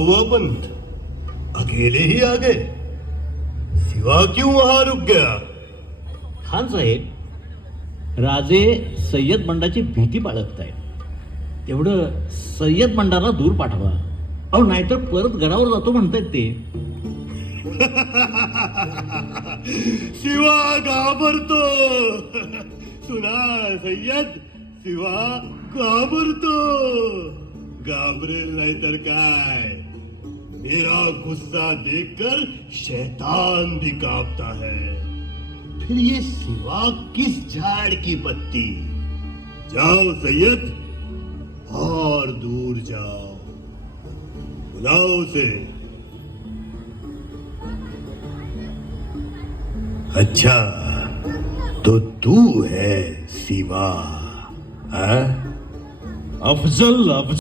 हुआ पंत? अकेले ही आ गए? सिवा क्यों वहां रुक गया? खान साहेब, राजे सय्यद बंडाची भीती बाळगतायत. तेवढं सय्यद बंडाला दूर पाठवा. अहो नाहीतर परत गडावर जातो म्हणतायत ते. शिवा घाबरतो. सुना सय्यद, शिवा घाबरतो. घाबरेल नाही तर काय. मेरा गुस्सा देखकर शैतान भी कांपता है. फिर ये सिवा किस झाड़ की पत्ती. जाओ सैयद, और दूर जाओ. बुलाओ उसे. अच्छा, तो तू है सिवा, हाँ? अफजल